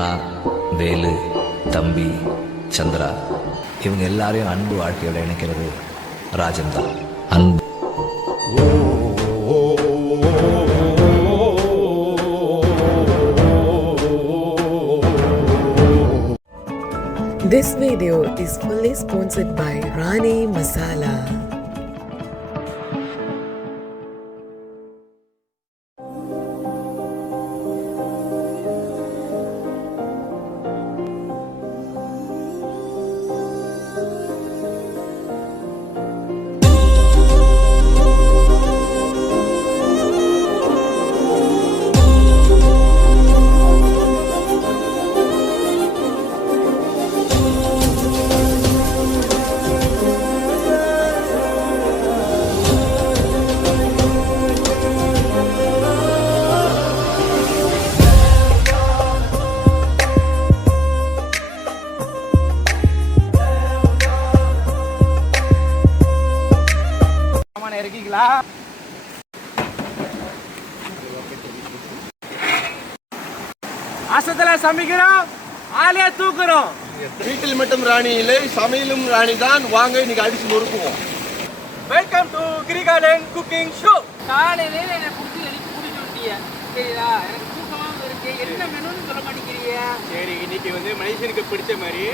குணா, வேலு, தம்பி, சந்திரா இவங்க எல்லாரையும் அன்பு வாழ்க்கையோட இணைக்கிறது ராஜன் தான். அன்பு This video is fully sponsored by Rani Masala. இருக்கீங்களா? ஆசத்துல சமைக்கிறோம், ஆலையா தூக்குறோம். வீட்டில் மட்டும் ராணி இல்லை, சமையலும் ராணி தான். வாங்க இன்னைக்கு அடிச்சு நொறுக்குவோம். வெல்கம் டு கிரிகார்டன் குக்கிங் ஷோ. காலையில எனக்கு பிடிச்சி விட்டீங்க. சரிதா, எனக்கு தூக்கமாக இருக்கு. என்ன மெனுன்னு சொல்ல மாட்டேங்கிறீங்க. சரி, இன்னைக்கு வந்து மனுஷனுக்கு பிடிச்ச மாதிரி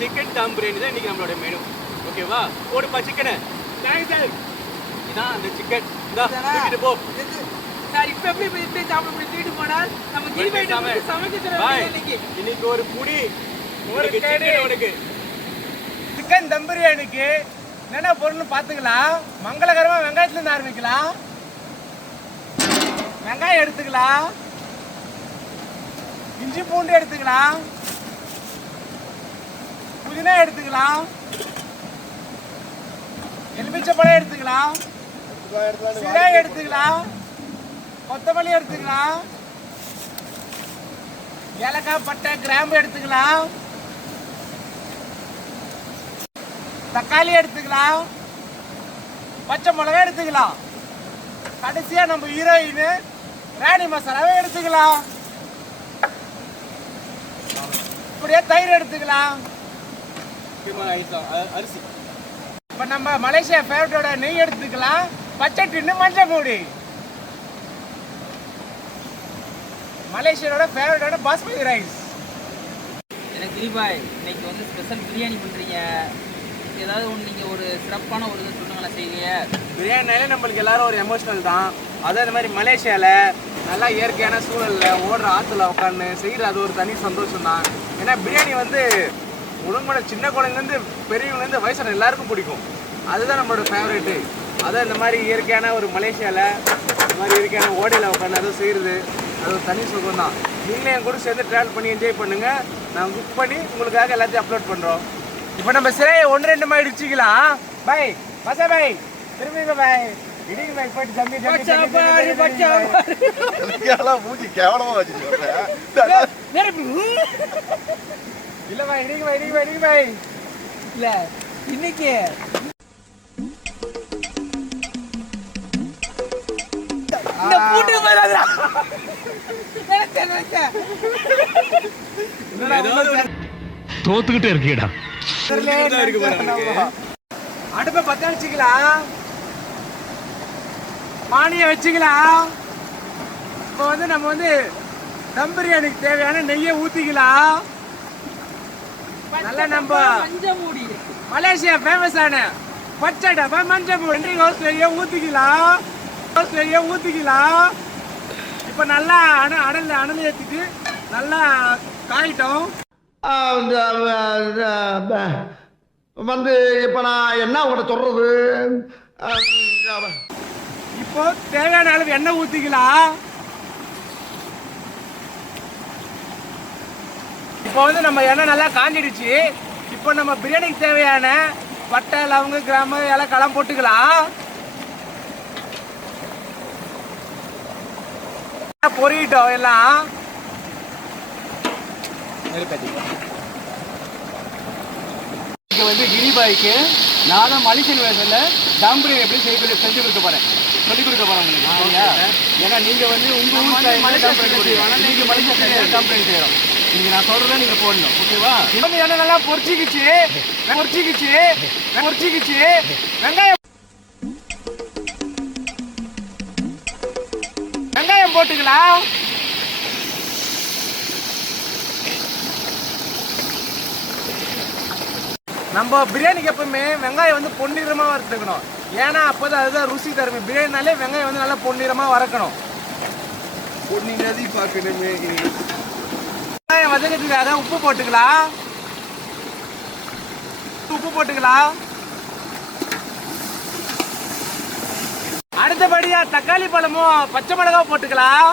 சிக்கன் தம் பிரியாணி தான் இன்னைக்கு நம்மளோட மெனு. ஓகேவா? போடுப்பா சிக்கனை. இதான் அந்த சிக்கன். தூக்கிட்டு போ. சார், இப்ப எப்படி இப்படி சாப்பிட முடியும்? தூக்கிட்டு போனால் நம்ம கிரிகார்டன் சமைக்க இன்னைக்கு. இன்னைக்கு ஒரு புடி ஒரு உனக்கு சிக்கன் தம் பிரியாணிக்கு என்னென்ன பொருள்னு பார்த்துக்கலாம். மங்களகரமா வெங்காயத்துல இருந்து ஆரம்பிக்கலாம். வெங்காயம் எடுத்துக்கலாம், இஞ்சி பூண்டு எடுத்துக்கலாம், புதினா எடுத்துக்கலாம், எலுமிச்சம்பழம் எடுத்துக்கலாம், சீரகம் எடுத்துக்கலாம், கொத்தமல்லி எடுத்துக்கலாம், ஏலக்காய், பட்டை, கிராம்பு எடுத்துக்கலாம், தக்காளி எடுத்துக்கலாம், பச்சை மிளகாய் எடுத்துக்கலாம். கடைசியா நம்ம ஹீரோயின் ராணி மசாலாவை எடுத்துக்கலாம். இப்படியே தயிர் எடுத்துக்கலாம். அரிசி. இப்ப நம்ம மலேசியா ஃபேவரட்டோட நெய் எடுத்துக்கலாம். பச்சை டின்னு மஞ்சள் மூடி. மலேசியாவோட ஃபேவரட்டோட பாஸ்மதி ரைஸ். எனக்கு திலீபாய், இன்னைக்கு வந்து ஸ்பெஷல் பிரியாணி பண்றீங்க. ஏதாவது ஒன்று நீங்கள் ஒரு சிறப்பான ஒரு இது சொல்லுங்களா செய்வீங்க? பிரியாணினாலே நம்மளுக்கு எல்லாரும் ஒரு எமோஷனல் தான். அதுவும் இந்த மாதிரி மலேசியாவில் நல்லா இயற்கையான சூழலில் ஓடுற ஆற்றுல உட்காந்து செய்கிற அது ஒரு தனி சந்தோஷம் தான். ஏன்னா பிரியாணி வந்து உடம்புல சின்ன குழந்தைலேருந்து பெரியவங்கலேருந்து வயசான எல்லாருக்கும் பிடிக்கும். அதுதான் நம்மளோட ஃபேவரேட்டு. அதான் இந்த மாதிரி இயற்கையான ஒரு மலேசியாவில் இந்த மாதிரி இயற்கையான ஓடையில் உட்காந்து அதுவும் செய்கிறது அது ஒரு தனி சுகம் தான். நீங்களே என் கூட சேர்ந்து ட்ராவல் பண்ணி என்ஜாய் பண்ணுங்கள். நான் புக் பண்ணி உங்களுக்காக எல்லாத்தையும் அப்லோட் பண்ணுறோம். இப்போ நம்ம சிறையை 1-2 மாதிரி இடிச்சிக்கலாம். பாய் பசா பாய், திரும்பிங்க பாய். இடிங்க பாய், போயிட்டு தம்பி மூஞ்சி கேவலமா வச்சுட்டு இல்ல பாய், இடிங்க பாய், இடிங்க பாய், இடிங்க பாய். இல்ல இன்னைக்கு இந்த பூட்டு வராதா? தோத்துக்கிட்டே இருக்கீடா. அடுப்பை பத்த வச்சுக்கலாம், பானியை வச்சுக்கலாம். இப்போ வந்து நம்ம வந்து தம் பிரியாணிக்கு தேவையான நெய்யை ஊற்றிக்கலாம். நல்லா நம்ம மலேசியா ஃபேமஸான பச்சை டப்பா மஞ்சள் மூடி ஹவுஸ்லேயே ஊற்றிக்கலாம். இப்போ நல்லா அனல் ஏற்றிட்டு நல்லா காயிட்டோம். வந்து இப்ப நான் என்ன உங்கள்கிட்ட சொல்றது? இப்போ தேவையான அளவு எண்ணெய் ஊற்றிக்கலாம். இப்போ வந்து நம்ம எண்ணெய் நல்லா காஞ்சிடுச்சு. இப்போ நம்ம பிரியாணிக்கு தேவையான பட்டை, லவங்க, கிராம்பு, ஏலக்காய் போட்டுக்கலாம். பொரியிட்டோம் எல்லாம். இங்கே வந்து கிரிபாய்க்கு நானும் மலேசியன் வேஷனில் தாம்பூரி எப்படி செஞ்சு கொடுக்க போகிறேன், சொல்லிக் கொடுக்க போகிறேன் உங்களுக்கு. ஏன்னா நீங்கள் வந்து உங்கள் ஊர் நீங்கள் மலேசியா தாம்பூரி செய்கிறோம். நீங்க நான் சொல்றதை நீங்க போடணும், ஓகேவா? வந்து எண்ணெய் நல்லா பொரிச்சிக்கிச்சு வெங்காயம் போட்டுக்கலாம். நம்ம பிரியாணிக்கு எப்பவுமே வெங்காயம் வந்து பொன்னிறமா வறுத்துக்கணும். ஏன்னா அப்போதான் அதுதான் ருசி தருமே. பிரியாணினாலே வெங்காயம் வந்து நல்லா பொன்னிறமா வறுக்கணும். பொன்னி நதி பார்க்கணுமே. வெங்காயம் வதக்கிறதுக்காக உப்பு போட்டுக்கலாம். அடுத்தபடியா தக்காளி பழமும் பச்சை மிளகாய் போட்டுக்கலாம்.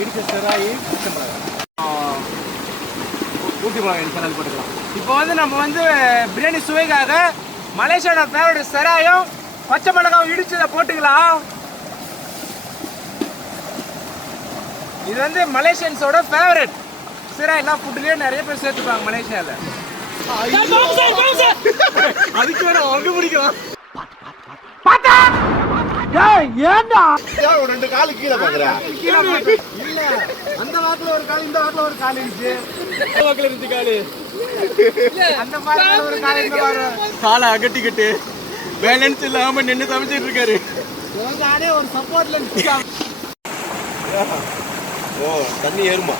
இடிச்ச செராயி, பச்சை மிளகாய், ஊட்டி மிளகாய் இடிச்சு போட்டுக்கலாம். இப்போ வந்து நம்ம வந்து பிரியாணி சுவைக்காக மலேசியாவோட ஃபேவரட் செராயும் பச்சை மிளகாய் இடிச்சதை போட்டுக்கலாம். இது வந்து மலேசியன்ஸோட ஃபேவரட். செராய் எல்லாம் ஃபுட்லயே நிறைய பேர் சேர்த்துப்பாங்க மலேசியால. அதுக்கு வேற அவங்க பிடிக்கும். ஒரு 2 காலு கீழே பாக்குறேன். இல்ல அந்த வாக்குல ஒரு கால், இந்த வாக்குல ஒரு கால் இருந்துச்சு. வாக்குல இருந்து காலு, அந்த வாக்குல ஒரு கால், இந்த வாக்குல காலை அகட்டிக்கிட்டு பேலன்ஸ் இல்லாம நின்று சமைச்சிட்டு இருக்காரு. நானே ஒரு சப்போர்ட்ல நிற்காம. ஓ, தண்ணி ஏறுமா?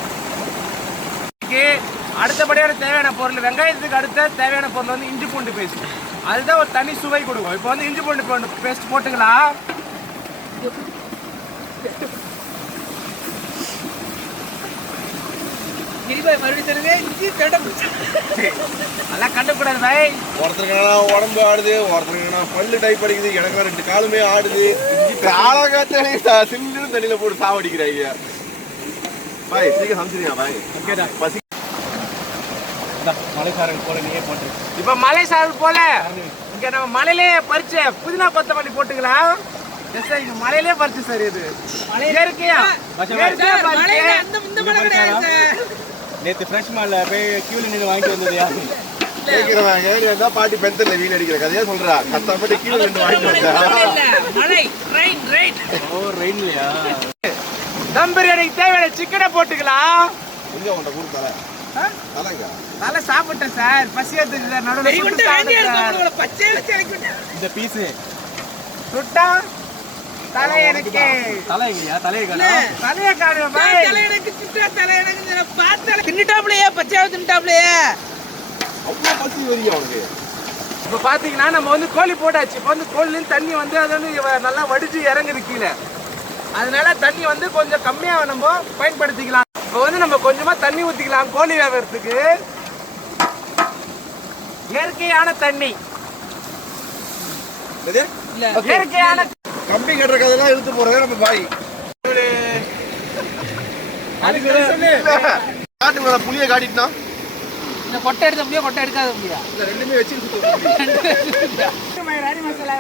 அடுத்தபடியான தேவையான பொருள், வெங்காயத்துக்கு அடுத்த தேவையான பொருள் வந்து இஞ்சி பூண்டு பேஸ்ட். அதுதான் ஒரு தனி சுவை கொடுக்கும். இப்போ வந்து இஞ்சி பூண்டு பேஸ்ட் போட்டுக்கலாம். அதெல்லாம் கண்டுக்கூடாது பாய். ஒருத்தருக்கான உடம்பு ஆடுது, ஒருத்தருக்கான பல்லு டைப் அடிக்குது, எனக்கு 2 காலுமே ஆடுது. காலகாத்தாலே சில்லுன்னு தண்ணியில போட்டு சாவடிக்கிறாங்க. பாய் சீக்கிரம் சமைச்சிருங்க பாய். பசி மலைக்காரன் போல நீயே போட்டு. இப்ப மலை சாரல் போல இங்க நம்ம மலையிலே பறிச்ச புதினா கொத்தமல்லி போட்டுக்கலாம். இங்க மலையிலே பறிச்சு சார். இது இயற்கையா நேத்து ஃப்ரெஷ் மால்ல போய் கியூல நின்று வாங்கிட்டு வந்தது யாரு கேக்குறவாங்க. பாட்டி பென்சில்ல வீல் அடிக்கிற கதையா சொல்றா. கஷ்டப்பட்டு கீழே நின்று வாங்கிட்டு வந்தா. ஓ ரெயின்லயா? தம் பிரியாணிக்கு தேவையான சிக்கனை போட்டுக்கலாம். கொஞ்சம் உன்ட கூடு தலை தலைங்க. நல்லா சாப்பிட்டேன் சார். பசி எடுத்துச்சு சார். நடுவுல இந்த பீஸ் சுட்டா தலை எனக்கு தலைங்கயா தலையை தலைய காணும் பாய். தின்னுட்டாப்லையே பச்சையாவை தின்னுட்டாப்லையே. அவ்வளோ பசி வரியா உனக்கு? இப்போ பாத்தீங்கன்னா நம்ம வந்து கோழி போட்டாச்சு. இப்போ வந்து கோழிலேருந்து தண்ணி வந்து அது வந்து நல்லா வடிச்சு இறங்குது கீழே. அதனால தண்ணி வந்து கொஞ்சம் கம்மியாக நம்ம பயன்படுத்திக்கலாம். இப்போ வந்து நம்ம கொஞ்சமா தண்ணி ஊற்றிக்கலாம் கோழி வேகிறதுக்கு. இயற்கையான தண்ணி, இயற்கையான கம்பி கட்டுற கதையெல்லாம் இழுத்து போறதே நம்ம பாய். காட்டு மேல புளிய காட்டிட்டா இந்த கொட்டை எடுத்த முடியா, கொட்டை எடுக்காத முடியா? இல்ல ரெண்டுமே வச்சு ராணி மசாலா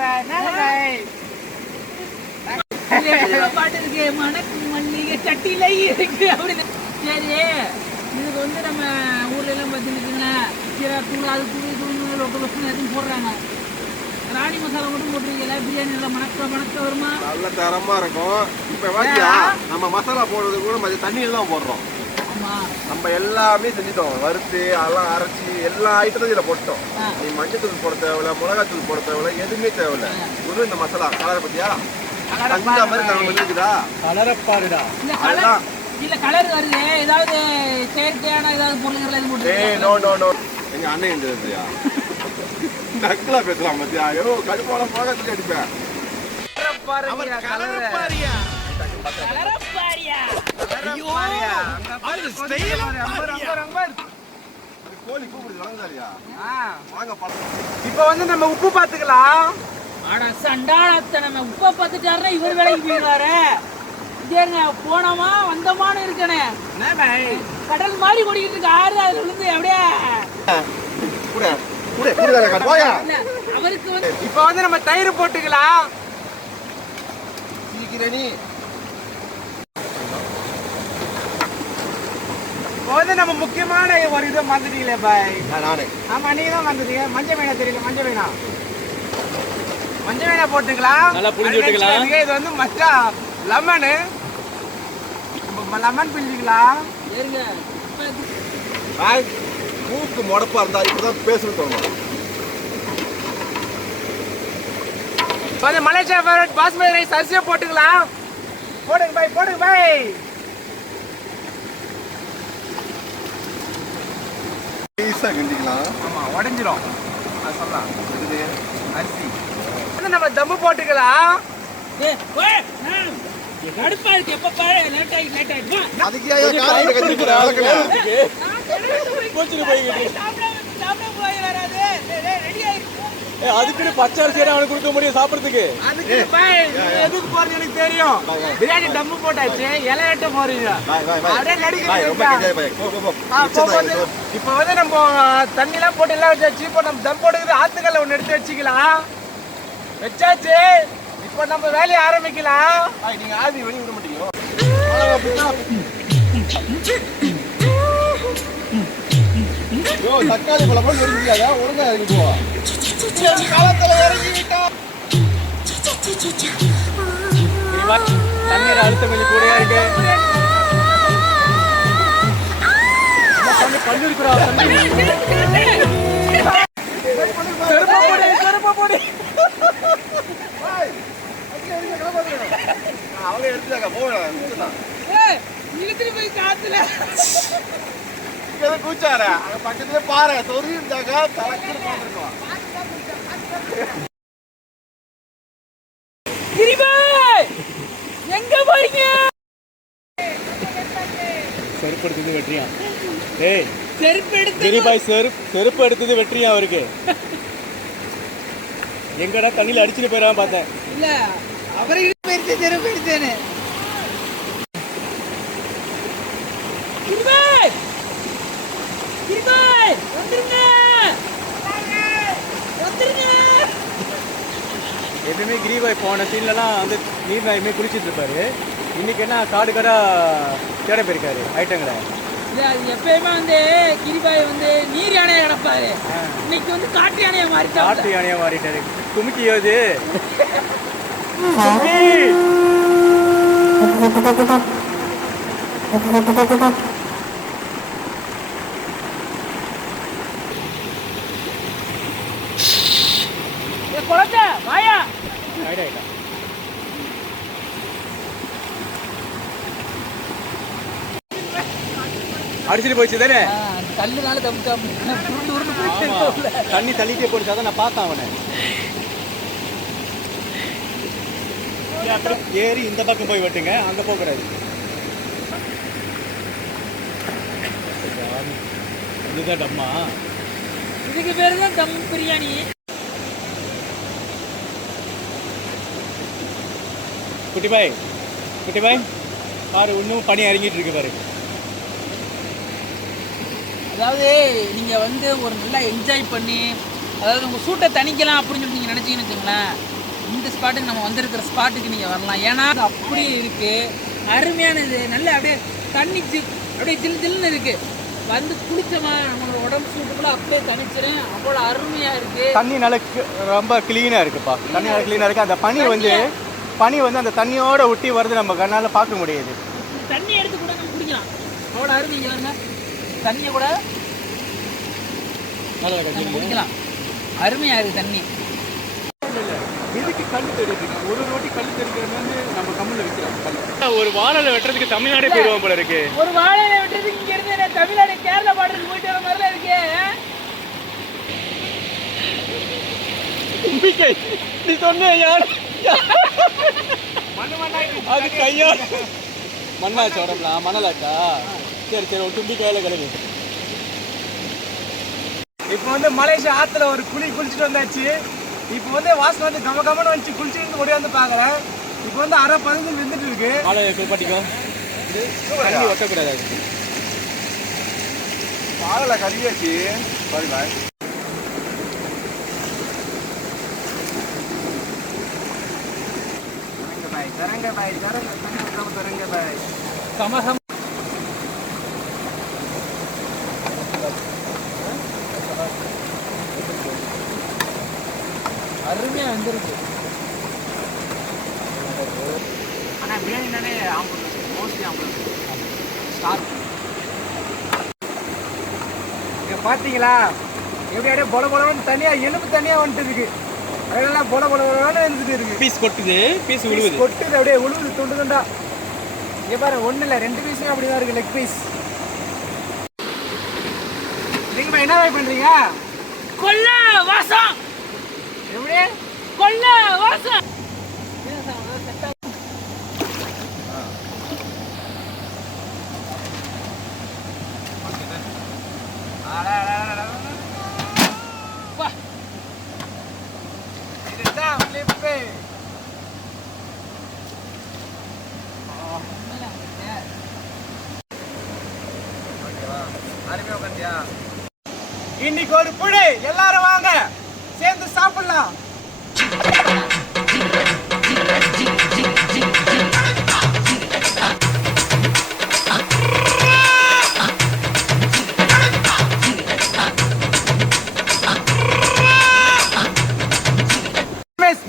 பாட்டு இருக்கு, மணக்கு மல்லிகை சட்டியில இருக்கு அப்படின்னு. சரி, இதுக்கு வந்து நம்ம ஊர்ல எல்லாம் பார்த்தீங்கன்னா கீரை தூள், அது தூள் எதுவும் போடுறாங்க. ராணி மசாலா மட்டும் போட்டுருக்கீங்களா? பிரியாணி எல்லாம் மணக்க வருமா? நல்ல தரமா இருக்கும். இப்ப வாங்கியா நம்ம மசாலா போடுறது கூட மதிய தண்ணியில தான் போடுறோம். ஆமா, நம்ம எல்லாமே செஞ்சுட்டோம். வறுத்து அதெல்லாம் அரைச்சி எல்லா ஐட்டத்தையும் இதில் போட்டோம். நீ மஞ்சள் தூள் போட தேவையில்ல, மிளகாத்தூள் போட தேவையில்ல, எதுவுமே தேவையில்ல. ஒரு இந்த மசாலா கலரை பத்தியா தஞ்சா மாதிரி கலர் வந்துருக்குதா? கலரை பாருடா. இல்ல கலர் வருது. ஏதாவது செயற்கையான ஏதாவது பொருள்கள் எதுவும் போட்டு? நோ நோ நோ, எங்க அண்ணன் இருந்ததுயா நக்கலா பேசலாம் மத்தியா. ஐயோ கடுப்பான மிளகாத்தூள் அடிப்பேன். கோழி கூப்பிடுது வாங்கலையா? வாங்க. இப்போ வந்து நம்ம உப்பு பார்த்துக்கலாம். ஆனா சண்டாளத்தை நம்ம உப்ப பார்த்துட்டாருன்னா இவர் வேலைக்கு போயிடுவாரு. இங்க போனோமா வந்தோமான்னு இருக்கனே, கடல் மாதிரி ஓடிக்கிட்டு இருக்கு ஆறு. அதுல விழுந்து அப்படியே அவருக்கு வந்து இப்போ வந்து நம்ம தயிர் போட்டுக்கலாம். சீக்கிரம் இப்போ வந்து நம்ம முக்கியமான ஒரு இதை மறந்துட்டீங்களே பாய். நானே. ஆமா, நீங்க தான் மறந்துட்டீங்க. மஞ்சள் வேணா தெரியல. மஞ்சள் வேணா போட்டுக்கலாம். நல்லா புளிஞ்சு விட்டுக்கலாம். இது வந்து மச்சா லெமனு. நம்ம நம்ம லெமன் பிழிஞ்சிக்கலாம். ஏறுங்க. பாய் மூக்கு முடப்பா இருந்தா இப்பதான் பேசணும் தோணும். வந்து மலேசியா ஃபேவரட் பாஸ்மதி ரைஸ் அரிசியை போட்டுக்கலாம். போடுங்க பாய், போடுங்க பாய். பீஸா கிண்டிக்கலாம். ஆமா, உடைஞ்சிரும். அது சொல்லலாம். இது அரிசி வந்து நம்ம தம்மு போட்டுக்கலாம். கடுப்பா இருக்கு. எப்ப பாரு லேட் ஆயிட்டு வா. அதுக்கு ஏன் காலையில கத்திரிக்கிற வளர்க்கல? சாப்பிட போய் வராது. ரெடி ஆயிருக்கு. அதுக்குன்னு பச்சை அரிசி அவனுக்கு கொடுக்க முடியும் சாப்பிடுறதுக்கு. அதுக்கு பாய் எதுக்கு போறது எனக்கு தெரியும். பிரியாணி தம்மு போட்டாச்சு, இலை எட்ட போறீங்க. அப்படியே நடிக்கிறீங்க. இப்போ வந்து நம்ம தண்ணிலாம் போட்டு எல்லாம் வச்சாச்சு. இப்போ நம்ம தம் போட்டுக்குது ஆத்துக்கல்ல ஒன்று எடுத்து வச்சுக்கலாம். வச்சாச்சு. இப்போ நம்ம வேலையை ஆரம்பிக்கலாம். நீங்க ஆதி வெளிய விட மாட்டீங்க. யோ தக்காளி பழம் போட்டு நெருங்கியாதா ஒழுங்கா இறங்கி போ. காலத்துல இறங்கிட்டா. தண்ணீர் அழுத்தம் கொஞ்சம் கூடயா இருக்கு. பண்ணி இருக்கிறா அவங்க எடுத்துட்டாங்க போகலாம். இழுத்துட்டு போய் காத்துல கூச்சார அங்க பக்கத்துல பாரு சொருந்தாங்க தலைக்கு பாத்துருக்கோம். கிரிபாய் எங்க போறீங்க? செருப்பு எடுத்தது வெற்றியா? ஏய் செருப்பு எடுத்து கிரிபாய் செருப்பு எடுத்தது வெற்றியா அவருக்கு? எங்கடா தண்ணியில அடிச்சுட்டு போயிடாம பார்த்தேன். இல்ல அவரை போயிருச்சு செருப்பு எடுத்தேன்னு. கிரிபாய் கிரிபாய் வந்துருங்க வந்துருங்க. எப்பயுமே கிரிபாய் போன சீன்லலாம் வந்து நீர் நாயுமே குளிச்சுட்டு இருப்பாரு. இன்னைக்கு என்ன காடு கடா தேட போயிருக்காரு ஐட்டங்களை. எப்பயுமே வந்து கிரிபாய் வந்து நீர் யானையா கிடப்பாரு. இன்னைக்கு வந்து காட்டு யானையா மாறிட்டாரு. காட்டு யானையா மாறிட்டாரு. குமிக்கி யோது குழந்தை வாயா. ஆயிட்டா அடிச்சுட்டு போயிடுச்சு தானே. கல்லுனால தண்ணி தள்ளிட்டே போயிடுச்சு. அதான் நான் பார்த்தேன் அவனை. ஏறி இந்த பக்கம் போய் வெட்டுங்க, அங்க போக கூடாது. இதுதான் டம்மா. இதுக்கு பேரு தான் தம் பிரியாணி. குட்டி பாய் பாரு, இன்னும் பனி இறங்கிட்டு இருக்கு பாரு. அதாவது நீங்க வந்து ஒரு நல்லா என்ஜாய் பண்ணி, அதாவது உங்க சூட்டை தணிக்கலாம் அப்படின்னு சொல்லி நீங்க நினைச்சீங்கன்னு வச்சுங்களேன், இந்த ஸ்பாட்டுக்கு நம்ம வந்திருக்கிற ஸ்பாட்டுக்கு நீங்க வரலாம். ஏன்னா அது அப்படி இருக்கு, அருமையானது. நல்ல அப்படியே தண்ணி அப்படியே ஜில்லுன்னு இருக்கு. வந்து குளிச்சோமா நம்மளோட உடம்பு சூட்டுக்குள்ள அப்படியே தணிச்சிடும். அவ்வளோ அருமையா இருக்கு. தண்ணி நல்லா ரொம்ப கிளீனா இருக்குப்பா. தண்ணி நல்லா கிளீனா இருக்கு. அந்த பனி வந்து அந்த தண்ணியோட ஒட்டி வருது, நம்ம கண்ணால பார்க்க முடியுது. தண்ணி எடுத்து கூட நம்ம குடிக்கலாம். அவ்வளோ அருமைங்க வருங்க. தண்ணியை கூட நம்ம குடிக்கலாம். அருமையா இருக்கு தண்ணி. எதுக்கு கல் தெரியுது? ஒரு ரோட்டி கல் தெரிக்கிறது வந்து நம்ம கம்மில் வைக்கிறோம். ஒரு வாழை வெட்டுறதுக்கு தமிழ்நாடே போயிடுவோம் போல இருக்கு. ஒரு வாழை வெட்டுறதுக்கு இங்க இருந்து தமிழ்நாடு கேரளா பார்டருக்கு போயிட்டு வர மாதிரிலாம் இருக்கு. நீ சொன்ன யார் அது கையா மண்ணாச்சு உடம்புலாம் மணலாச்சா? சரி ஒரு தும்பிக்கையில கிளம்பி. இப்போ வந்து மலேசியா ஆத்துல ஒரு குளிச்சுட்டு வந்தாச்சு. இப்போ வந்து வாசனை வந்து கமன்னு வந்துச்சு. குளிச்சுட்டு ஓடி வந்து பாக்குறேன். இப்போ வந்து அரை பதினஞ்சு வெந்துட்டு இருக்கு. மழை பட்டிக்கும் தண்ணி ஒட்டக்கூடாது. பாலல கறியாச்சு பாருங்க. தரங்க பாய். கமகம் அருமையா வந்துருக்கு. ஆனா பிரியாணினாலே ஆம்பூர் மோஸ்ட்லி ஆம்பூர். இங்க பாத்தீங்களா எப்படி அப்படியே பொல பொலன்னு தனியா எலும்பு தனியா வந்துட்டு இருக்கு. அதெல்லாம் பொல பொலன்னு இருந்துட்டு இருக்கு. பீஸ் கொட்டுது, பீஸ் விழுவுது. கொட்டுது அப்படியே உழுவுது துண்டு துண்டா. இங்க பாரு ஒண்ணு இல்ல 2 பீஸும் அப்படிதான் இருக்கு லெக் பீஸ். நீங்க என்ன பண்றீங்க? கொல்ல வாசம் எப்படி கொல்ல வாசம் இதுதான் ஃபிளிப்பு. இன்னைக்கு ஒரு புடி எல்லாரும் வாங்க சேர்ந்து சாப்பிடலாம்.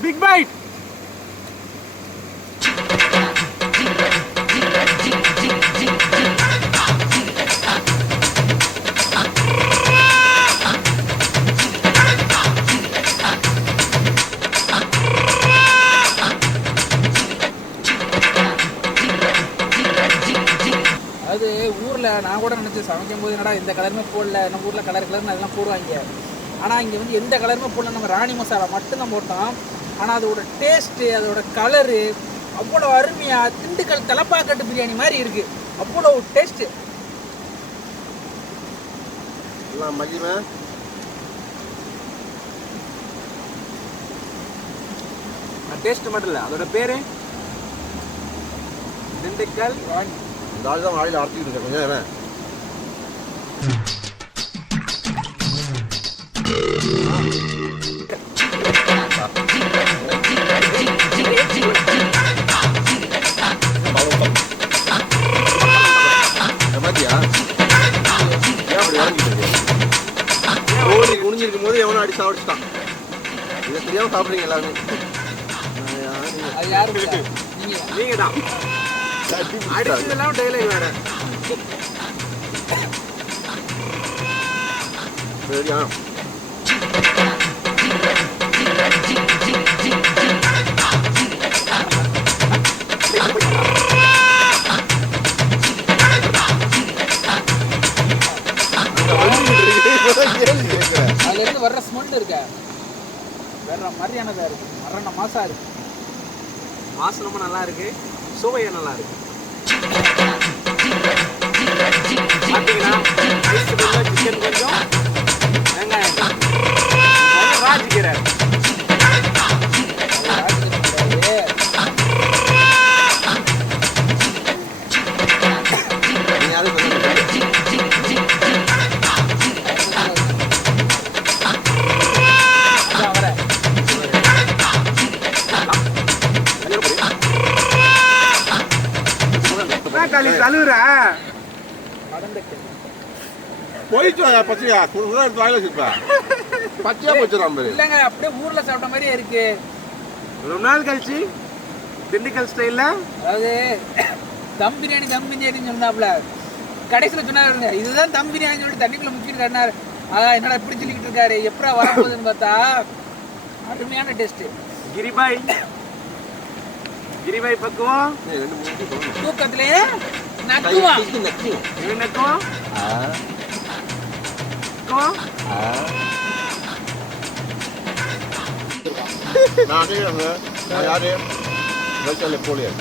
Big bite. அது ஊரில் நான் கூட நினச்சி சமைக்கும் போது என்னடா இந்த கலருமே போடல, நம்ம ஊரில் கலர்னு அதெல்லாம் போடுவாங்க. ஆனால் இங்கே வந்து எந்த கலருமே போடல, நம்ம ராணி மசாலா மட்டும்தான் போட்டோம். ஆனால் அதோட டேஸ்ட்டு, அதோட கலரு அவ்வளோ அருமையாக திண்டுக்கல் தலப்பாக்கட்டு பிரியாணி மாதிரி இருக்குது. அவ்வளோ டேஸ்ட்டு. எல்லாம் மகிமை. டேஸ்ட் மட்டும் இல்லை, அதோட பேரு திண்டுக்கல் ராணி. இந்த ஆள் தான் வாயில அரைச்சிக்கிட்டு இருக்கேன் கொஞ்சம் நேரம். மாத்தியா ஏன் அப்படி வரைஞ்சிட்டு இருக்கு? ஓடி குனிஞ்சிருக்கும் போது எவனோ அடி சாப்பிட்டான். இதை தெரியாம சாப்பிடுறீங்க எல்லாருமே. அது யாரும் நீங்கள் நீங்க தான் அடிச்சதெல்லாம் டெய்லிங் வேற. சரியா? அதுலேருந்து வர்ற ஸ்மெல் இருக்க வேற மாதிரியானதாக இருக்குது. மரண மாசா இருக்குது. வாசனமும் நல்லா இருக்கு, சுவையும் நல்லா இருக்கு. பார்த்தீங்கன்னா ரைஸ் கொஞ்சம், சிக்கன் கொஞ்சம், வெங்காயம் ராஜ்கீரை. நீ யாரும் தழுவுற போயிட்டு பச்சையா வாயில வச்சிருப்பேன். பச்சையா போச்சுறான் பாரு. இல்லைங்க, அப்படியே ஊரில் சாப்பிட்ட மாதிரியே இருக்கு. ரொம்ப நாள் கழிச்சு திண்டுக்கல் ஸ்டைல்ல, அதாவது தம் பிரியாணின்னு சொன்னாப்ல. கடைசியில் சொன்னாருங்க இதுதான் தம் பிரியாணின்னு சொல்லிட்டு தண்ணிக்குள்ள முக்கிட்டு காட்டினார். என்னடா இப்படி சொல்லிக்கிட்டு இருக்காரு, எப்படா வரப்போகுதுன்னு பார்த்தா அருமையான டேஸ்ட்டு. கிரிபாய் பக்குவம் தூக்கத்திலேயே நக்குவான். நக்குவம் நான் யாரு நெப்போலியன்.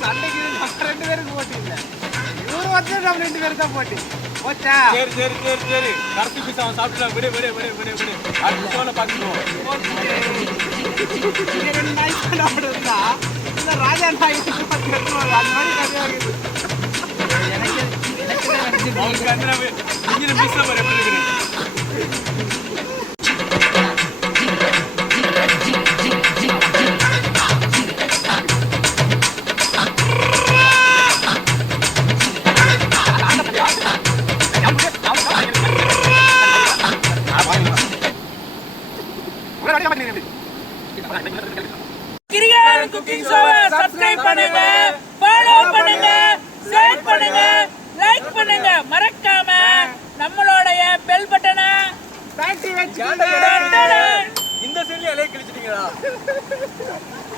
சண்டைக்கு நம்ம 2 பேருக்கு போட்டி இல்லை, இவரு வந்து நம்ம 2 பேருக்கு தான் போட்டி. போச்சா? சரி சரி சரி சரி கடைசி பீஸ் அவன் சாப்பிட்டுலாம். விடு விடு விடு விடு விடு அடுத்த ஷோல பார்த்துக்குவோம். இருந்தா இந்த ராஜா நாய் அந்த மாதிரி கதையாகுது. அவனுக்கு அந்த இன்ஜின் மிஸ் எப்படி இருக்குது? இந்த செல்லி இலையை கிழிச்சிட்டீங்களா?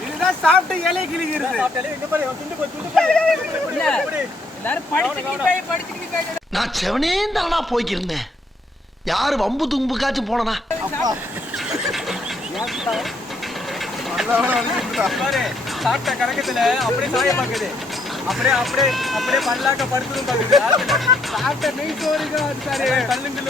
இதுதான் சாப்பிட்டு இலை கிழிக்கிறது. சாப்பிட்டாலே இங்க பாரு, துண்டு போய் துண்டு போய். இல்ல, எல்லாரும் படிச்சுக்கிட்டு நான் செவனே தானா போய்க்கிருந்தேன். யாரு வம்பு தும்புக்காச்சும் போனனா? பாரு, சாப்பிட்ட கணக்கத்துல அப்படியே சாய பாக்குது. அப்படியே பல்லாக்க படுத்துரும் பாக்குது. சாப்பிட்ட நெய் சோறுக்கு வந்து சாரு கல்லுங்க